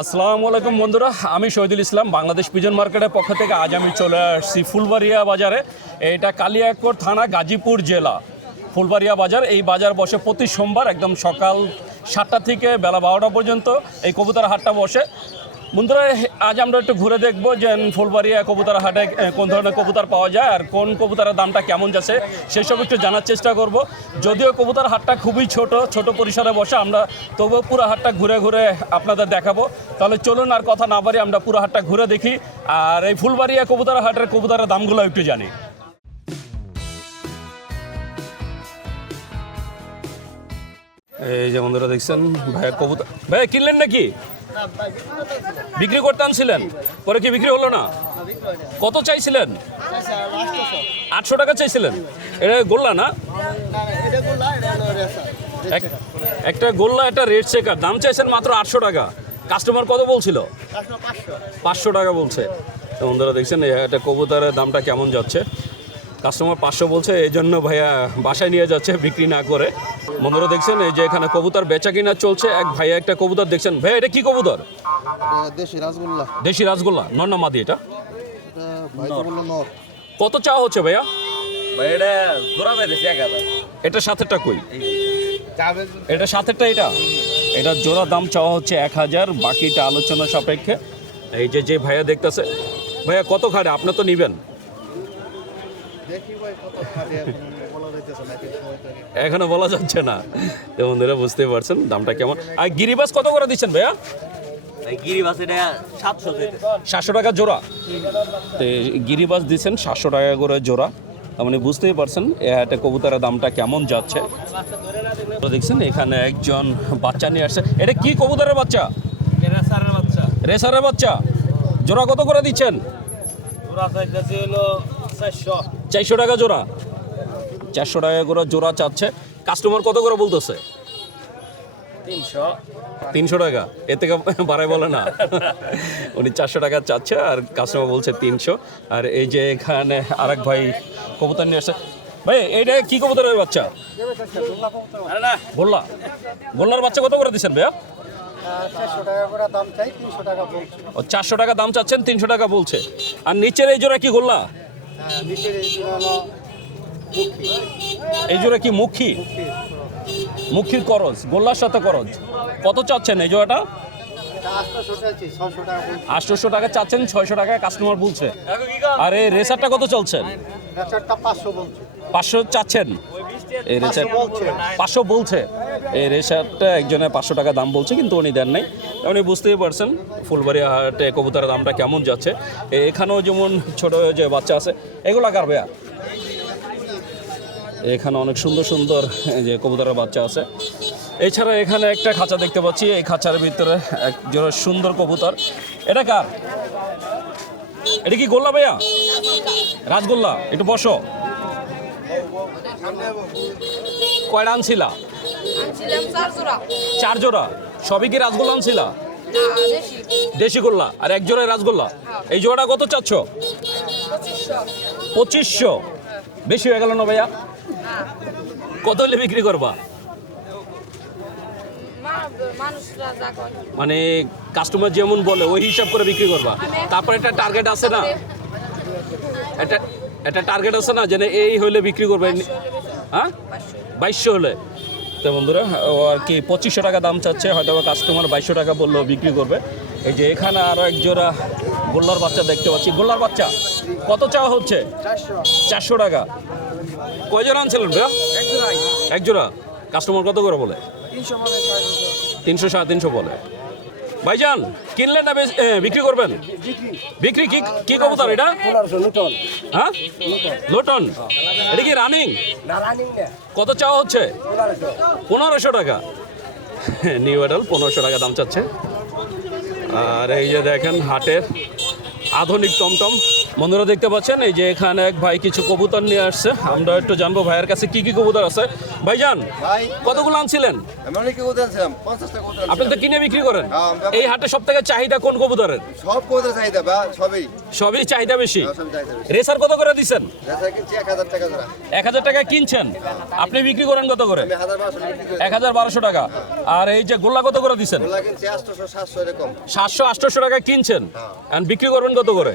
আসসালামু আলাইকুম বন্ধুরা, আমি শহীদুল ইসলাম বাংলাদেশ পিজন মার্কেটের পক্ষ থেকে আজ আমি চলে আসছি ফুলবাড়িয়া বাজারে। এটা কালিয়াকৈর থানা, গাজীপুর জেলা, ফুলবাড়িয়া বাজার। এই বাজার বসে প্রতি সোমবার একদম সকাল 7টা থেকে বেলা 12টা পর্যন্ত এই কবুতর হাটটা বসে। বন্ধুরা, আজ আমরা একটু ঘুরে দেখব যে ফুলবাড়িয়া কবুতর হাটে কোন ধরনের কবুতর পাওয়া যায় আর কোন কবুতরের দামটা কেমন যাচ্ছে সেসব একটু জানার চেষ্টা করব। যদিও কবুতর হাটটা খুবই ছোট পরিসরে বসে, আমরা তবুও পুরো হাটটা ঘুরে ঘুরে আপনাদের দেখাবো। তাহলে চলুন আর কথা না বাড়ি আমরা পুরো হাটটা ঘুরে দেখি আর এই ফুলবাড়িয়া কবুতর হাটের কবুতরের দামগুলো একটু জানি। এই যে বন্ধুরা দেখছেন, ভাইয়া কবুতর ভাইয়া কিনলেন নাকি? বিক্রি করতে আনছিলেন, পরে কি বিক্রি হলো না? কত চাইছিলেন? 800 টাকা চাইছিলেন। এটা গোল্লা না? একটা গোল্লা, একটা রেড চেকার, দাম চাইছেন মাত্র 800 টাকা। কাস্টমার কত বলছিল? 500 টাকা বলছে। তো বন্ধুরা দেখছেন একটা কবুতরের দামটা কেমন যাচ্ছে। কাস্টমার 500 বলছে, এই জন্য ভাইয়া বাসায় নিয়ে যাচ্ছে বিক্রি না করে। বন্ধুরা দেখছেন এই যে এখানে কবুতর বেচা কিনা চলছে। এক ভাইয়া একটা কবুতর দেখছেন। ভাইয়া এটা কি কবুতর? দেশি রাজগোল্লা। নর না মাদি? এটা কত চাওয়া হচ্ছে ভাইয়া? এটা সাথেরটা কই? এটা সাথেরটা। এটা জোড়া দাম চাওয়া হচ্ছে 1000, বাকিটা আলোচনা সাপেক্ষে। এই যে ভাইয়া দেখতেছে, ভাইয়া কত খাটে? আপনি তো নিবেন, এখনো বলা যাচ্ছে না। তো বন্ধুরা বুঝতে পারছেন দামটা কেমন। আর গিরিবাস কত করে দিচ্ছেন ভাইয়া? গিরিবাস এটা 700 টাকা জোড়া। তো গিরিবাস দিচ্ছেন 700 টাকা করে জোড়া। তার মানে বুঝতেই পারছেন একটা কবুতরের দামটা কেমন যাচ্ছে। তো দেখছেন এখানে একজন বাচ্চা নিয়ে আসছে। এটা কি কবুতরের বাচ্চা? রেসারের বাচ্চা। জোড়া কত করে দিচ্ছেন? 400 টাকা জোড়া। 400 টাকা করে জোড়া চাচ্ছে। কাস্টমার কত করে বলতেছে? 300 টাকা। এর থেকে বাড়াই বলে না। উনি 400 টাকা চাচ্ছে আর কাস্টমার বলছে 300। আর এই যে এখানে আরেক ভাই কবুতর নিয়ে আসছে। ভাই এইটা কি কবুতরের বাচ্চা? গোল্লা। গোল্লার বাচ্চা কত করে দিচ্ছেন ভাইয়া? 400 টাকা দাম চাচ্ছেন, 300 টাকা বলছে। আর নিচের এই জোড়া কি গোল্লা? এই জোড়া কি মুখী? মুখীর করজ, গোল্লার সাথে করজ। কত চাচ্ছেন এই জোড়াটা? 800 টাকা চাচ্ছেন, 600 টাকা কাস্টমার বলছে। আর এই রেসারটা কত চলছেন? 500 চাচ্ছেন। এই রেসার 500 বলছে। এই রেসারটা একজনে 500 টাকা দাম বলছে, কিন্তু উনি দেন নাই। উনি বুঝতেই পারছেন ফুলবাড়িয়া হাটে কবুতরের দামটা কেমন যাচ্ছে। এখানেও যেমন ছোট যে বাচ্চা আছে, এগুলো কার ভাইয়া? এখানে অনেক সুন্দর সুন্দর যে কবুতরের বাচ্চা আছে। এছাড়া এখানে একটা খাঁচা দেখতে পাচ্ছি, এই খাঁচার ভিতরে এক জোড়া সুন্দর কবুতর। এটা কার? এটা কি গোল্লা ভাইয়া? রাজগোল্লা। একটু বসো। কয়টা আনছিলা? 4 জোড়া। সবই কি রাজগোল্লা আনছিলা? দেশি গোল্লা। আর এক জোড়ায় রাজগোল্লা। এই জোড়াটা কত চাচ্ছ? 2500। বেশি হয়ে গেল না ভাইয়া? কত হলে বিক্রি করবা? মানে কাস্টমার যেমন বলে ওই হিসাব করে বিক্রি করবা। তারপর একটা টার্গেট আছে না? একটা টার্গেট আছে না যে এই হলে বিক্রি করবেন? হ্যাঁ, 2200 হলে। তো বন্ধুরা ও আর কি 2500 টাকা দাম চাচ্ছে, হয়তো কাস্টমার 2200 টাকা বললেও বিক্রি করবে। এই যে এখানে আরও এক জোড়া গোল্লার বাচ্চা দেখতে পাচ্ছি। গোল্লার বাচ্চা কত চাওয়া হচ্ছে? 400 টাকা। কয় জোড়া আনছিলেন ভাইয়া? এক জোড়া। কাস্টমার কত করে বলে? 300, 350 বলে। ভাইজান কিনলেন না বিক্রি করবেন? বিক্রি। কি কবুতর এটা? হ্যাঁ, লোটন। এটা কি রানিং? কত চাওয়া হচ্ছে? 1500 টাকা। নিউ অ্যাডাল 1500 টাকা দাম চাচ্ছে। আর এই যে দেখেন হাটের আধুনিক টমটম বন্ধুরা দেখতে পাচ্ছেন এই যে এখানে এক ভাই কিছু কবুতর নিয়ে আসছে, আমরা একটু জানবো ভাইয়ের কাছে কি কি কবুতর আছে। ভাইজান ভাই কতগুলো আনছিলেন? আমি অনেক কবুতর আনছিলাম, 50টা কবুতর আপনি তো আনছিলাম। কিনে বিক্রি করেন, হ্যাঁ, এই হাটে সব থেকে চাহিদা কোন কবুতরের? সব কবুতর চাহিদা বা সবই সবই চাহিদা বেশি। সবই চাহিদা বেশি। রেসার কত করে দিচ্ছেন? যেটা কিনছি 1000 টাকা জোড়া, 1000 টাকা কিনছেন, আপনি বিক্রি করেন কত করে? আমি 1200 বিক্রি করি। 1200 টাকা। আর এই যে গোল্লা কত করে দিচ্ছেন? ওগুলা কিনছি 800 700 এরকম। 700-800 টাকা কিনছেন, আর বিক্রি করবেন কত করে?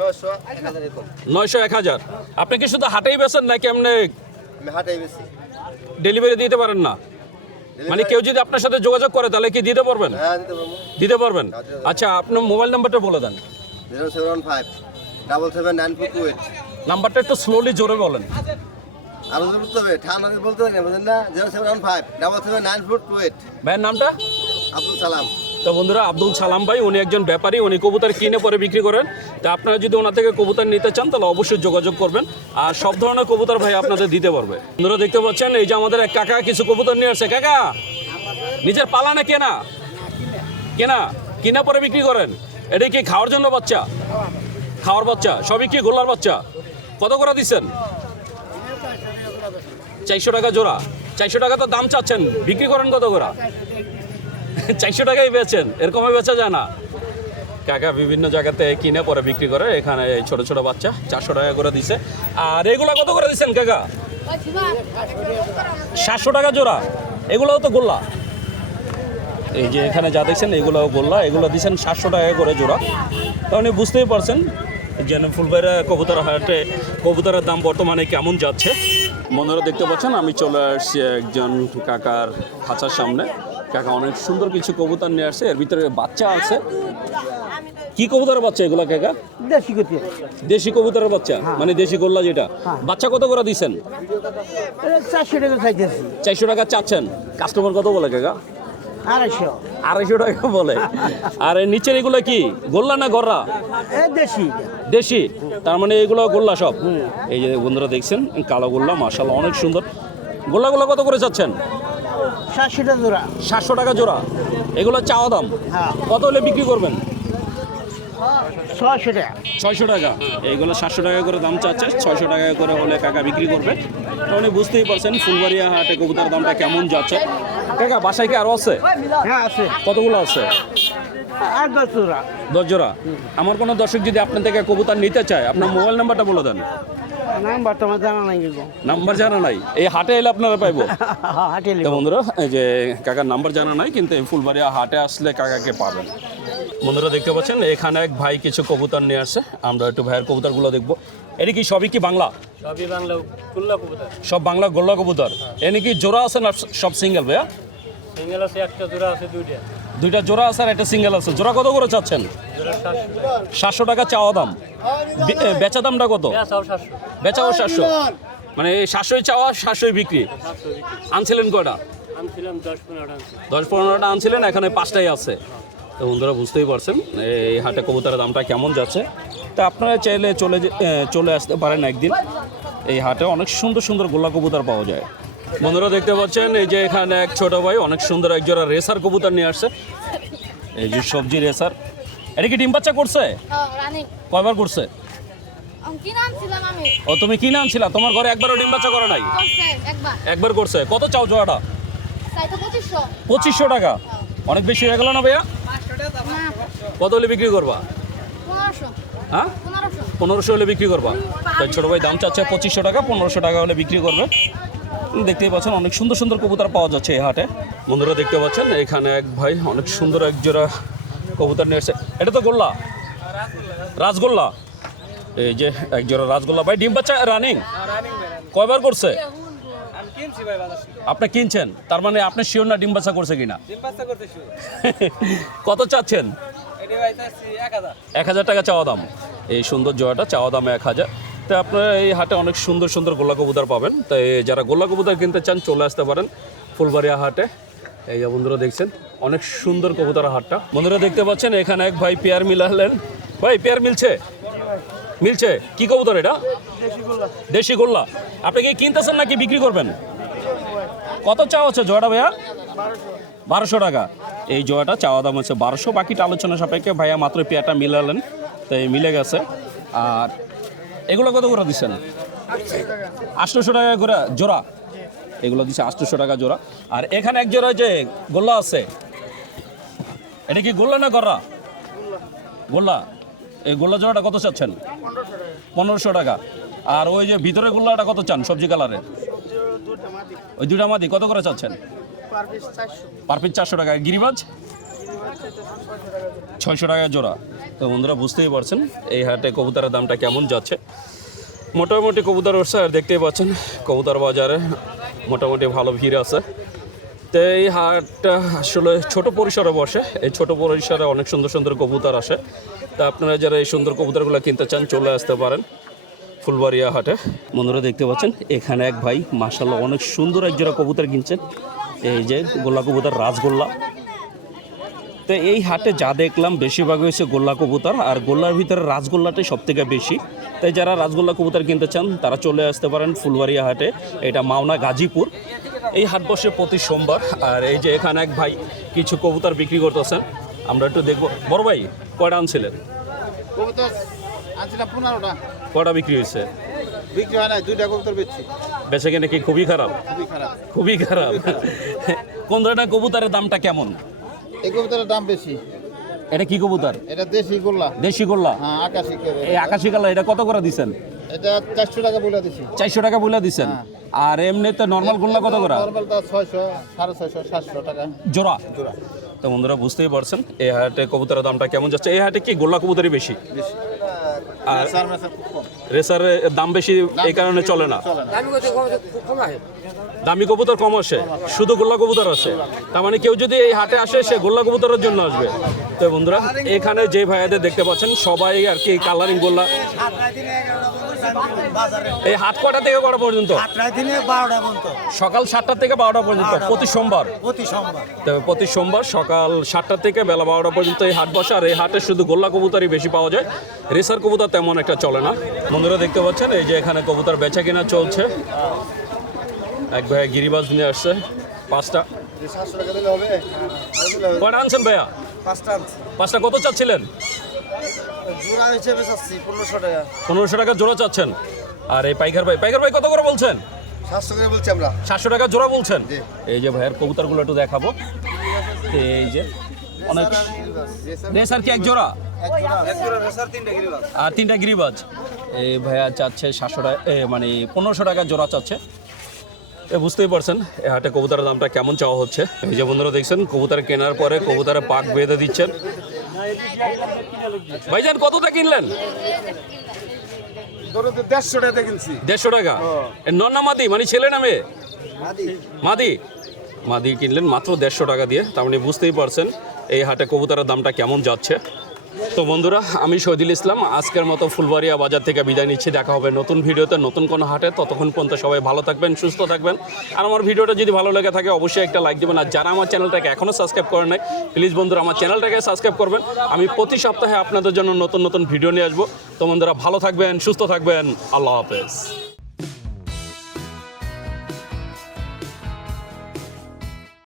900 1000 এরকম। 900-1000। আপনি কি শুধু হাটেই বেচেন নাকি এমনি আমি হাটেই বেশি। ডেলিভারি দিতে পারেন না? মানে কেউ যদি আপনার সাথে যোগাযোগ করে তাহলে কি দিতে পারবেন? হ্যাঁ দিতে পারবো। দিতে পারবেন। আচ্ছা, আপনার মোবাইল নাম্বারটা বলে দেন। 075 779428। নাম্বারটা একটু স্লোলি জোরে বলেন। আরো জোর করতে হবে, ঠান্ডা বলতে পারি না, বুঝলেন না? 075 779428। ভাইয়ের নামটা? আব্দুল সালাম। তো বন্ধুরা, আব্দুল সালাম ভাই, উনি একজন ব্যাপারী, উনি কবুতর কিনে পরে বিক্রি করেন। তা আপনারা যদি ওনার থেকে কবুতর নিতে চান তাহলে অবশ্যই যোগাযোগ করবেন, আর সব ধরনের কবুতর ভাই আপনাদের দিতে পারবে। বন্ধুরা দেখতে পাচ্ছেন এই যে আমাদের এক কাকা কিছু কবুতর নিয়ে আসছে। কাকা নিজের পালা না কেনা? কেনা, কিনা পরে বিক্রি করেন। এটা কি খাওয়ার জন্য বাচ্চা? খাওয়ার বাচ্চা সবই কি গোল্লার বাচ্চা? কত করে দিচ্ছেন? 400 টাকা জোড়া। 400 টাকা তো দাম চাচ্ছেন, বিক্রি করেন কত করে? 400 টাকাই বেচেন, এরকমই বেচা যায় না। কাকা বিভিন্ন জায়গাতে কিনে পরে বিক্রি করে, এখানে এই ছোট ছোট বাচ্চা 400 টাকা করে দিছে। আর এগুলা কত করে দিচ্ছেন কাকা? 700 টাকা জোড়া। এগুলোও তো গোল্লা, এই যে এখানে যা দেখছেন এগুলোও গোল্লা, এগুলো দিচ্ছেন 700 টাকা করে জোড়া। তাহলে বুঝতেই পারছেন যেন ফুলবাড়িয়া কবুতর হাটে কবুতরের দাম বর্তমানে কেমন যাচ্ছে। বন্ধুরা দেখতে পাচ্ছেন আমি চলে আসছি একজন কাকার খাঁচার সামনে। কাকা অনেক সুন্দর কিছু কবুতর নিয়ে আসছে, এর ভিতরে বাচ্চা আছে। কি কবুতরের বাচ্চা এগুলো কাকা? দেশি গতি দেশি কবুতরের বাচ্চা, মানে দেশি গোল্লা যেটা। বাচ্চা কত করে দিচ্ছেন? 400 টাকা চাইতেছি। 400 টাকা চাচ্ছেন, কাস্টমার কত বলে কাকা? 250 250 টাকা বলে। আর এর নিচের এগুলো কি গোল্লা না গররা? দেশি দেশি, তার মানে এগুলো গোল্লা সব। এই যে বন্ধুরা দেখছেন কালো গোল্লা, মাশাআল্লাহ অনেক সুন্দর। গোল্লাগুলো কত করে চাচ্ছেন? 700 টাকা জোড়া। 700 টাকা জোড়া। এগুলো চাওয়া দাম, হ্যাঁ। কত হলে বিক্রি করবেন? 600 টাকা। 600 টাকা। এইগুলো 700 টাকা করে দাম চাচ্ছে, 600 টাকা করে হলে কাকা বিক্রি করবে। তাহলে বুঝতেই পারছেন ফুলবাড়িয়া হাটে কবুতর দামটা কেমন যাচ্ছে। কাকা বাসায় কি আরও আছে? হ্যাঁ আছে, কতগুলো আছে? আর 10 জোড়া। 10 জোড়া। আমার কোনো দর্শক যদি আপনার থেকে কবুতর নিতে চায়, আপনার মোবাইল নাম্বারটা বলে দেন। নাম্বার তোমার জানা নাই কিন্তু। নাম্বার জানা নাই, এই হাটে এলে আপনারা পাইবো। হাটে তো বন্ধুরা এই যে কাকার নাম্বার জানা নাই, কিন্তু এই ফুলবাড়িয়া হাটে আসলে কাকাকে পাবেন। বন্ধুরা দেখতে পাচ্ছেন এখানে এক ভাই কিছু কবুতর নিয়ে আসছে, আমরা একটু ভাইয়ের কবুতরগুলো দেখবো। এটা কি সবই কি বাংলা? সবই বাংলা গোল্লা কবুতর। সব বাংলা গোল্লা কবুতর। এনে কি জোড়া আছে না সব সিঙ্গেল ভাইয়া? সিঙ্গেল আছে একটা, জোড়া আছে দুইটা। দুইটা জোড়া আছে আর একটা সিঙ্গেল আছে। জোড়া কত করে চাচ্ছেন? জোড়া 700 টাকা। 700 টাকা চাওয়া দাম। বেচা দামটা কত? পেঁয়াজাও 700। বেচাও 700, মানে 700 চাওয়া 700 বিক্রি। 700 বিক্রি। আনছিলেন কয়টা? আনছিলাম 10-15টা আনছি। 10-15টা আনছিলেন, এখানে 5টাই আছে। তো বন্ধুরা বুঝতেই পারছেন এই হাটে কবুতরের দামটা কেমন যাচ্ছে। তা আপনারা চাইলে চলে আসতে পারেন একদিন। এই হাটে অনেক সুন্দর সুন্দর গোল্লা কবুতর পাওয়া যায়। বন্ধুরা দেখতে পাচ্ছেন এই যে এখানে এক ছোট ভাই অনেক সুন্দর এক জোড়া রেসার কবুতর নিয়ে আসছে। এই যে সবজি রেসার। এটা কি ডিম বাচ্চা করছে? রানিং কয়বার করছে? কি নাম ছিলাম আমি? ও তুমি কি নাম ছিল? তোমার ঘরে একবারও ডিম বাচ্চা করে নাই? করছে একবার একবার করছে। কত চাও জোড়াটা? সাইতো 2500 2500 টাকা। অনেক বেশি হয়ে গেল না ভাইয়া? না কত হলে বিক্রি করবা? 1500 হ্যাঁ 1500 1500 হলে বিক্রি করবা। তাই ছোটো ভাই দাম চাচ্ছে 2500 টাকা, 1500 টাকা হলে বিক্রি করবে। দেখতেই পাচ্ছেন অনেক সুন্দর সুন্দর কবুতর পাওয়া যাচ্ছে এই হাটে। বন্ধুরা দেখতে পাচ্ছেন এখানে এক ভাই অনেক সুন্দর এক জোড়া কবুতর নিয়ে এসেছে। এটা তো গোল্লা, রাজগোল্লা। এই যে এক জোড়া রাজগোল্লা। ভাই ডিম বাচ্চা রানিং কয়বার করছে? আপনি কিনছেন, তার মানে আপনি শিওর না ডিম বাচ্চা করছে কিনা? কত চাচ্ছেন? 1000 টাকা চাওয়া দাম। এই সুন্দর জোড়াটা চাওয়া দাম 1000। তো আপনারা এই হাটে অনেক সুন্দর সুন্দর গোল্লা কবুতর পাবেন। তাই যারা গোল্লা কবুতর কিনতে চান চলে আসতে পারেন ফুলবাড়িয়া হাটে। এই যে বন্ধুরা দেখছেন অনেক সুন্দর কবুতর হাটটা। বন্ধুরা দেখতে পাচ্ছেন এখানে এক ভাই পেয়ার মিলালেন। ভাই পেয়ার মিলছে? মিলছে। কি কবুতর এটা? দেশি গোল্লা। আপনি কি কিনতেছেন নাকি বিক্রি করবেন? কত চাওয়া হচ্ছে জোড়াটা ভাইয়া? 1200 টাকা। এই জোড়াটা চাওয়া দাম হচ্ছে 1200। বাকিটা আলোচনা সাপেক্ষে ভাইয়া মাত্র পেয়ারটা মিলালেন, তাই মিলে গেছে। আর এগুলো কত করে দিচ্ছেন? 800 টাকা করে জোড়া। এগুলো দিচ্ছে 800 টাকা জোড়া। আর এখানে এক জোড়া যে গোল্লা আছে, এটা কি গোল্লা না গররা? গোল্লা। এই গোল্লা জোড়াটা কত চাচ্ছেন? 1500 টাকা। আর ওই যে ভিতরে গোল্লাটা কত চান সবজি কালারের? ওই দুইটা মাদি কত করে চাচ্ছেন? পার পিস 400 টাকা। গিরিবাজ 600 টাকা জোড়া। তো বন্ধুরা বুঝতেই পারছেন এই হাটে কবুতরের দামটা কেমন যাচ্ছে। মোটামুটি কবুতর উঠছে আর দেখতেই পাচ্ছেন কবুতর বাজারে মোটামুটি ভালো ভিড় আছে। তো এই হাটটা আসলে ছোট পরিসরে বসে। এই ছোট পরিসরে অনেক সুন্দর সুন্দর কবুতর আসে। তা আপনারা যারা এই সুন্দর কবুতরগুলো কিনতে চান চলে আসতে পারেন ফুলবাড়িয়া হাটে। বন্ধুরা দেখতে পাচ্ছেন এখানে এক ভাই মাশাআল্লাহ অনেক সুন্দর এক জোড়া কবুতর কিনছেন। এই যে গোল্লা কবুতর, রাজগোল্লা। তো এই হাটে যা দেখলাম বেশিরভাগ হয়েছে গোল্লা কবুতর, আর গোল্লার ভিতরে রাজগোল্লাটাই সব থেকে বেশি। তাই যারা রাজগোল্লা কবুতর কিনতে চান তারা চলে আসতে পারেন ফুলবাড়িয়া হাটে। এটা মাওনা গাজীপুর। এই হাট বসে প্রতি সোমবার। আর এই যে এখানে এক ভাই কিছু কবুতর বিক্রি করতেছেন, আমরা একটু দেখবো। বড় ভাই কয়টা আনছিলেন? কবুতর আনছিলাম 15টা, কয়টা বিক্রি হয়েছে? বিক্রি হয় না, 2টা কবুতর বেচছি। বেচে কিনে কি খুবই খারাপ? খুবই খারাপ। খুবই খারাপ। কোন ধরনের কবুতরের দামটা কেমন? এই কবুতরের দাম বেশি। এটা কি কবুতর? এটা দেশি গোল্লা। দেশি গোল্লা। হ্যাঁ, আকাশি করে। এই আকাশি কালার এটা কত করে দিচ্ছেন? এটা 400 টাকা বলে দিছি। 400 টাকা বলে দিচ্ছেন। আর এমনিতে নর্মাল গোল্লা কত করে? নরমালটা 600, 650, 700 টাকা জোড়া। জোড়া। তো বন্ধুরা বুঝতেই পারছেন এই হাটে কবুতরের দামটা কেমন যাচ্ছে। এই হাটে কি গোল্লা কবুতরই বেশি? বেশি। আর সার মেসার খুব কম। রেসারের দাম বেশি এই কারণে চলে না। চলে না। দামি কবুতর কম আসে, শুধু গোল্লা কবুতর আসে। তার মানে কেউ যদি এই হাটে আসে সে গোল্লা কবুতরের জন্য আসবে। তো বন্ধুরা এখানে যে ভাইয়াদের দেখতে পাচ্ছেন সবাই আর কি কালারিং গোল্লা। এই হাট কটা থেকে কটা পর্যন্ত? সকাল 7টা থেকে 12টা পর্যন্ত প্রতি সোমবার। তবে প্রতি সোমবার সকাল 7টা থেকে বেলা 12টা পর্যন্ত এই হাট বসে। আর এই হাটে শুধু গোল্লা কবুতরই বেশি পাওয়া যায়, রেসার কবুতর তেমন একটা চলে না। বন্ধুরা দেখতে পাচ্ছেন এই যে এখানে কবুতর বেচা কিনা চলছে। এক ভাইয়া গিরিবাজ নিয়ে আসছে 5টা। 700 টাকা দিলে হবে? কয়টা আনছেন ভাইয়া? 5টা আনছি। 5টা কত চাচ্ছিলেন? জোড়া হিসেবে চাচ্ছি 1500 টাকা। 1500 টাকা জোড়া চাচ্ছেন। আর এই পাইকার ভাই কত করে বলছেন? 700 করে বলছি আমরা। 700 টাকা জোড়া বলছেন। জি। এই যে ভাইয়ের কবুতরগুলো একটু দেখাবো। এই যে অনেক রেসার কি এক জোড়া? এক জোড়া রেসার 3টা গিরিবাজ। আর 3টা গিরিবাজ। এই ভাইয়া চাচ্ছে 700 টাকা, মানে 1500 টাকা জোড়া চাচ্ছে। বুঝতেই পারছেন এই হাটে কবুতরের দামটা কেমন চাওয়া হচ্ছে। এই যে বন্ধুরা দেখছেন কবুতর কেনার পরে কবুতরে পাক বেঁধে দিচ্ছেন। ভাইজান কতটা কিনলেন? 150 টাকা কিনছি। 150 টাকা। নন্না মাদি মানে ছেলে না মেয়ে? মাদি। মাদি কিনলেন মাত্র 150 টাকা দিয়ে। তার মানে বুঝতেই পারছেন এই হাটে কবুতরের দামটা কেমন যাচ্ছে। তো বন্ধুরা আমি শহীদুল ইসলাম আজকের মতো ফুলবাড়িয়া বাজার থেকে বিদায় নিচ্ছি। দেখা হবে নতুন ভিডিওতে নতুন কোনো হাটে। ততক্ষণ পর্যন্ত সবাই ভালো থাকবেন, সুস্থ থাকবেন। আর আমার ভিডিওটা যদি ভালো লেগে থাকে অবশ্যই একটা লাইক দেবেন। আর যারা আমার চ্যানেলটাকে এখনও সাবস্ক্রাইব করেন নাই প্লিজ বন্ধুরা আমার চ্যানেলটাকে সাবস্ক্রাইব করবেন। আমি প্রতি সপ্তাহে আপনাদের জন্য নতুন নতুন ভিডিও নিয়ে আসবো। তো বন্ধুরা ভালো থাকবেন, সুস্থ থাকবেন। আল্লাহ হাফেজ।